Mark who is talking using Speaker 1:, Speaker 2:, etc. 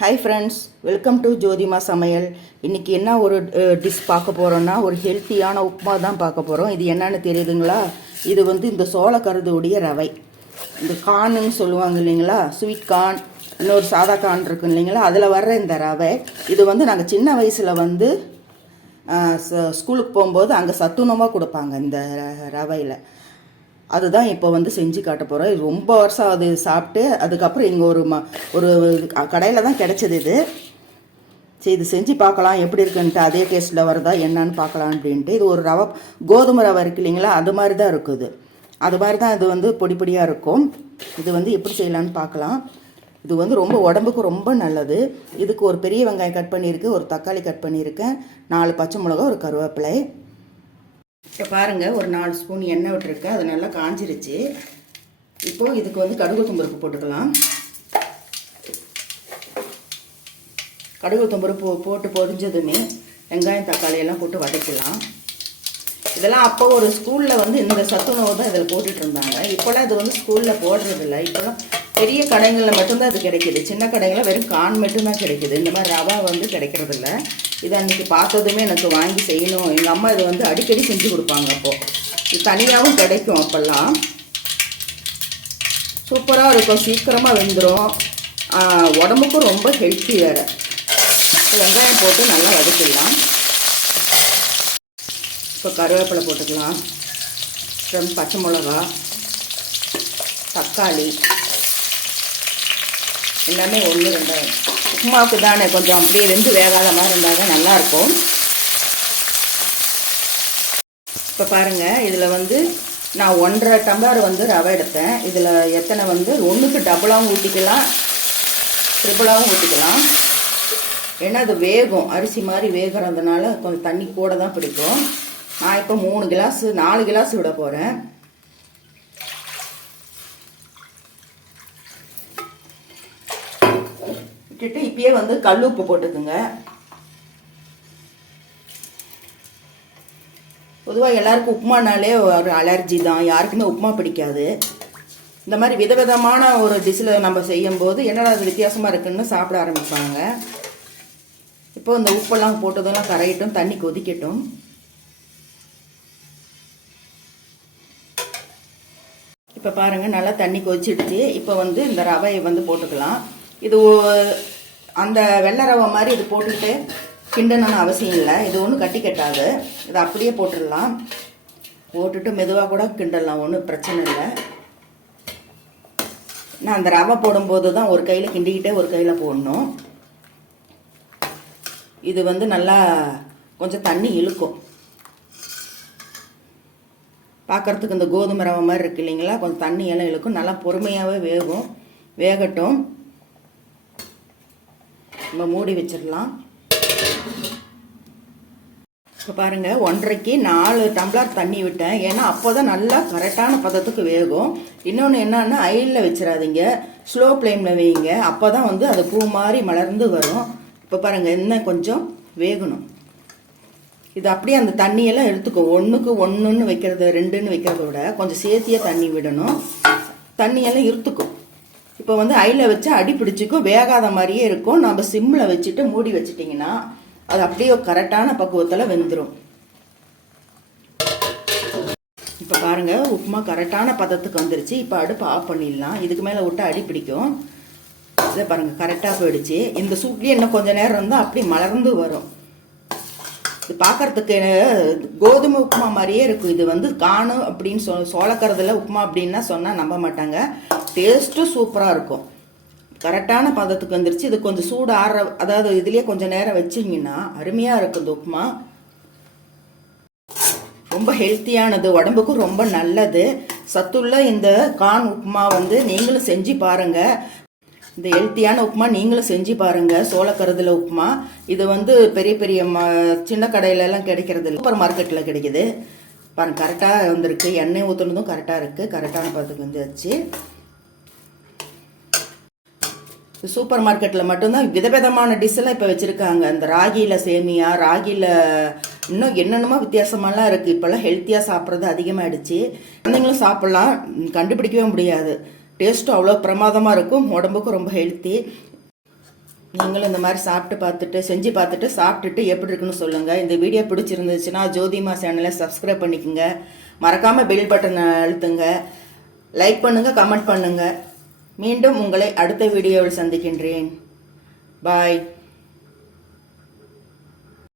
Speaker 1: Hi friends welcome to Jothima Samayal. இன்றைக்கி என்ன ஒரு டிஷ் பார்க்க போகிறோன்னா ஒரு ஹெல்த்தியான உப்புமா தான் பார்க்க போகிறோம் இது என்னன்னு தெரியுதுங்களா? இது வந்து இந்த சோளக்கருதுடைய ரவை. இந்த கார்னுன்னு சொல்லுவாங்க இல்லைங்களா? ஸ்வீட் கார்ன் இன்னொரு சாதா கார்ன் இருக்கு இல்லைங்களா? அதில் வர்ற இந்த ரவை இது வந்து நாங்கள் சின்ன வயசில் வந்து ஸ்கூலுக்கு போகும்போது அங்கே சத்துணவாக கொடுப்பாங்க இந்த ர- ரவையில். அதுதான் இப்போ வந்து செஞ்சு காட்ட போகிறோம் இது ரொம்ப வருஷம் அது சாப்பிட்டு அதுக்கப்புறம் இங்கே ஒரு ம ஒரு கடையில் தான் கிடைச்சது இது. சரி இது செஞ்சு பார்க்கலாம் எப்படி இருக்குன்ட்டு அதே டேஸ்ட்டில் வருதா என்னன்னு பார்க்கலாம் அப்படின்ட்டு. இது ஒரு ரவை கோதுமை ரவை இருக்கு இல்லைங்களா? அது மாதிரி தான் இருக்குது அது மாதிரி தான் இது வந்து பொடி பொடியாக இருக்கும். இது வந்து எப்படி செய்யலான்னு பார்க்கலாம். இது வந்து ரொம்ப உடம்புக்கு ரொம்ப நல்லது. இதுக்கு ஒரு பெரிய வெங்காயம் கட் பண்ணியிருக்கு ஒரு தக்காளி கட் பண்ணியிருக்கேன் நாலு பச்சை மிளகா ஒரு கருவேப்பிலை. இப்போ பாருங்கள் ஒரு நாலு ஸ்பூன் எண்ணெய் விட்டுருக்கு அது நல்லா காஞ்சிருச்சு. இப்போது இதுக்கு வந்து கடுகு தும்பருப்பு போட்டுக்கலாம். கடுகு தும்பருப்பு போட்டு பொரிஞ்சதுமே வெங்காயம் தக்காளியெல்லாம் போட்டு வதக்கலாம். இதெல்லாம் அப்போ ஒரு ஸ்கூலில் வந்து இந்த சத்துணவு தான் இதில் போட்டுட்ருந்தாங்க இப்போலாம் இது வந்து ஸ்கூலில் போடுறதில்ல. இப்போலாம் பெரிய கடைகளில் மட்டும்தான் இது கிடைக்கிது. சின்ன கடைகளில் வெறும் கான் மட்டும்தான் கிடைக்குது. இந்த மாதிரி ரவா வந்து கிடைக்கிறதில்ல. இது அன்றைக்கி பார்த்ததுமே எனக்கு வாங்கி செய்யணும். எங்கள் அம்மா இது வந்து அடிக்கடி செஞ்சு கொடுப்பாங்க அப்போது இது தனியாகவும் கிடைக்கும் அப்போல்லாம். சூப்பராக இருக்கும். சீக்கிரமாக வெந்துடும் உடம்புக்கும் ரொம்ப ஹெல்த்தி வேறு. வெங்காயம் போட்டு நல்லா வதக்கிடலாம். இப்போ கருவேப்பிலை போட்டுக்கலாம். அப்புறம் பச்சை மிளகா தக்காளி. எல்லாமே ஒன்று ரெண்டு உப்புமாவுக்கு தானே கொஞ்சம் அப்படியே வெந்து வேகாத மாதிரி இருந்தால் தான் நல்லாயிருக்கும். இப்போ பாருங்கள் இதில் வந்து நான் ஒன்றரை டம்ளர் வந்து ரவை எடுத்தேன். இதில் எத்தனை வந்து ஒன்றுக்கு டபுளாகவும் ஊற்றிக்கலாம் ட்ரிபிளாகவும் ஊற்றிக்கலாம் ஏன்னா அது வேகும் அரிசி மாதிரி வேகிறதுனால கொஞ்சம் தண்ணி கூட தான் பிடிக்கும். நான் இப்போ மூணு கிளாஸ் நாலு கிளாஸ் விட போகிறேன் விட்டுட்டு இப்பயே வந்து கல் உப்பு போட்டுக்குங்க. பொதுவாக எல்லாருக்கும் உப்புமானாலே ஒரு அலர்ஜி தான். யாருக்குமே உப்புமா பிடிக்காது. இந்த மாதிரி விதவிதமான ஒரு டிஷ்ஷில் நம்ம செய்யும்போது என்னடா அது வித்தியாசமாக இருக்குன்னு சாப்பிட ஆரம்பிப்பாங்க. இப்போ இந்த உப்பெல்லாம் போட்டதெல்லாம் கரையட்டும் தண்ணி கொதிக்கட்டும். இப்போ பாருங்கள் நல்லா தண்ணி கொதிச்சிடுச்சு. இப்போ வந்து இந்த ரவையை வந்து போட்டுக்கலாம். இது அந்த வெள்ளை ரவை மாதிரி இது போட்டுக்கிட்டு கிண்டணும்னு அவசியம் இல்லை. இது ஒன்றும் கட்டி கட்டாது. இதை அப்படியே போட்டுடலாம். போட்டுட்டு மெதுவாக கூட கிண்டலாம். ஒன்றும் பிரச்சனை இல்லை. நான் அந்த ரவை போடும்போது தான் ஒரு கையில் கிண்டிக்கிட்டே ஒரு கையில் போடணும். இது வந்து நல்லா கொஞ்சம் தண்ணி இழுக்கும். பார்க்குறதுக்கு இந்த கோதுமை ரவை மாதிரி இருக்கு இல்லைங்களா? கொஞ்சம் தண்ணி எல்லாம் இழுக்கும். நல்லா பொறுமையாகவே வேகும். வேகட்டும். நம்ம மூடி வச்சிடலாம். இப்போ பாருங்கள் ஒன்றரைக்கு நாலு டம்ளர் தண்ணி விட்டேன். ஏன்னா அப்போ தான் நல்லா கரெக்டான பதத்துக்கு வேகும். இன்னொன்று என்னன்னா அயிலில் வச்சிடாதீங்க. ஸ்லோ ஃப்ளேமில் வைங்க அப்போ தான் வந்து அது பூ மாதிரி மலர்ந்து வரும். இப்போ பாருங்கள் இன்னும் கொஞ்சம் வேகணும். இது அப்படியே அந்த தண்ணியெல்லாம் எடுத்துக்கும் ஒன்றுக்கு ஒன்றுன்னு வைக்கிறது ரெண்டுன்னு வைக்கிறத விட கொஞ்சம் சேர்த்தியாக தண்ணி விடணும். தண்ணியெல்லாம் இருத்துக்கும் இப்போ வந்து ஐயில் வச்சு அடி பிடிச்சிக்கும் வேகாத மாதிரியே இருக்கும். நம்ம சிம்மில் வச்சுட்டு மூடி வச்சிட்டிங்கன்னா அது அப்படியே கரெக்டான பக்குவத்தில் வெந்துடும் இப்போ பாருங்க உப்புமா கரெக்டான பதத்துக்கு வந்துருச்சு. இப்போ அடுப்பு ஆஃப் பண்ணிடலாம். இதுக்கு மேலே விட்டு அடி பிடிக்கும். இதை பாருங்க கரெக்டாக போயிடுச்சு. இந்த சூட்லேயே இன்னும் கொஞ்சம் நேரம் இருந்தால் அப்படி மலர்ந்து வரும். இது பார்க்கறதுக்கு கோதுமை உப்புமா மாதிரியே இருக்கும். இது வந்து காணும் அப்படின்னு சொ சோளக்கறதுல உப்புமா அப்படின்னா சொன்னால் நம்ப மாட்டாங்க. டேஸ்ட்டும் சூப்பராக இருக்கும். கரெக்டான பதத்துக்கு வந்துருச்சு. இது கொஞ்சம் சூடு ஆற அதாவது இதுலேயே கொஞ்சம் நேரம் வச்சிங்கன்னா அருமையாக இருக்கும் இந்த உப்புமா. ரொம்ப ஹெல்த்தியானது உடம்புக்கும் ரொம்ப நல்லது. சத்துள்ள இந்த கான் உப்புமா வந்து நீங்களும் செஞ்சு பாருங்கள் இந்த ஹெல்த்தியான உப்புமா நீங்களும் செஞ்சு பாருங்க. சோளக்கருதில் உப்புமா. இது வந்து பெரிய பெரிய ம சின்ன கடையில எல்லாம் கிடைக்கிறது இல்லை சூப்பர் மார்க்கெட்டில் கிடைக்குது. பாருங்க கரெக்டாக வந்திருக்கு. எண்ணெய் ஊற்றுனதும் கரெக்டாக இருக்குது கரெக்டான பதத்துக்கு வந்துச்சு சூப்பர் மார்க்கெட்டில் மட்டும்தான் விதவிதமான டிஷ்ஷெல்லாம் இப்போ வச்சுருக்காங்க. இந்த ராகியில் சேமியா ராகியில் இன்னும் என்னென்னமோ வித்தியாசமெல்லாம் இருக்குது இப்போல்லாம் ஹெல்த்தியாக சாப்பிட்றது அதிகமாகிடுச்சு குழந்தைங்களும் சாப்பிட்லாம். கண்டுபிடிக்கவே முடியாது. டேஸ்ட்டும் அவ்வளோ பிரமாதமாக இருக்கும். உடம்புக்கும் ரொம்ப ஹெல்த்தி நீங்களும் இந்த மாதிரி சாப்பிட்டு பார்த்துட்டு செஞ்சு பார்த்துட்டு சாப்பிட்டுட்டு எப்படி இருக்குன்னு சொல்லுங்கள் இந்த வீடியோ பிடிச்சிருந்துச்சுன்னா ஜோதிமா சேனலை சப்ஸ்கிரைப் பண்ணிக்கோங்க. மறக்காமல் பெல் பட்டனை அழுத்துங்க. லைக் பண்ணுங்கள் கமெண்ட் பண்ணுங்கள் மீண்டும் உங்களை அடுத்த வீடியோவில் சந்திக்கின்றேன். பாய்